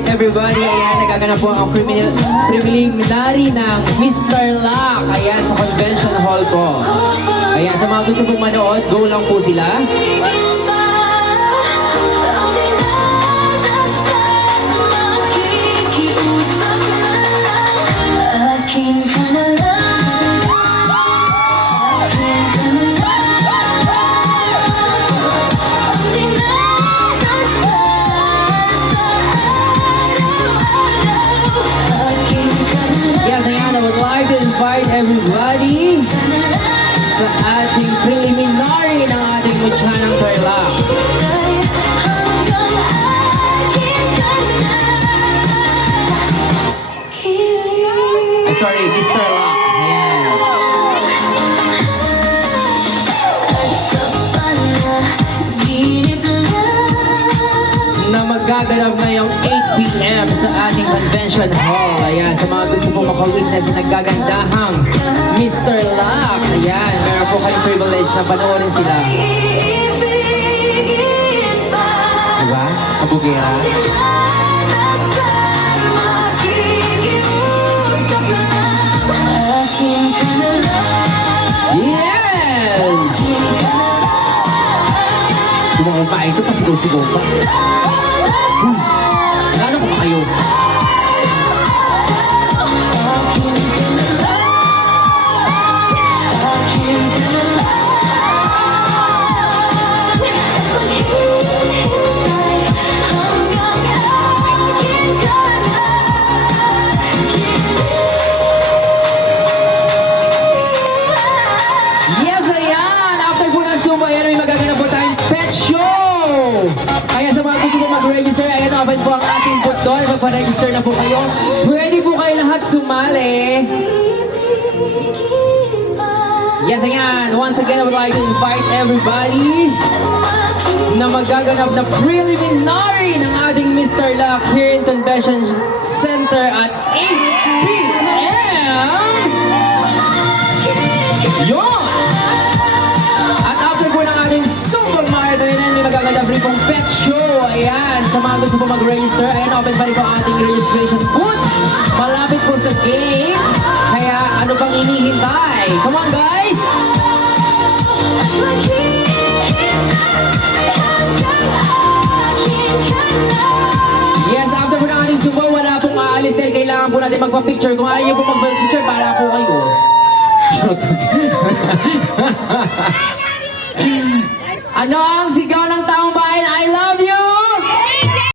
invite everybody. Ayan, nagaganap po ang preliminary ng Mr. Luck. Ayan, sa convention hall po. Ayan, sa mga gusto pong manood, go lang po sila. Yes, ayan, I would like to invite everybody sa ating preliminary ng ating Mutyanang Perla. I'm sorry, Mr. Luck. Ayan. Na magaganap ngayong 8 p.m. sa ating convention hall. Ayan, sa mga gusto po makawitness na naggagandahang Mr. Luck. Ayan, meron po kayong privilege na panoorin sila. Diba? Kabugera. Yes! Kumakain pa ito, pasigaw-sigaw pa. Ano ko kayo? Yes, ayan! After po ng Zumba, ayan may magaganap po tayong pet show! Kaya sa mga gusto po mag-register, ayan, open po ang ating booth doon. Magpa-register na po kayo. Pwede po kayo lahat sumali. Yes, ayan. Once again, I would like to invite everybody na magaganap na preliminary ng ating Mr. Luck here in Convention Center at 8 p.m. Yun! At after po ng ating Super Marathon, may magaganap rin pong pet show. Ayan, sa mga gusto po mag-register, ayan, open pa rin po ang ating registration booth. Malapit po sa gate. Kaya ano bang inihintay? Come on, guys! Yes, after po ng ating Zumba, wala pong aalis dahil kailangan po natin magpa-picture. Kung ayaw po magpa-picture, para po kayo. Ano ang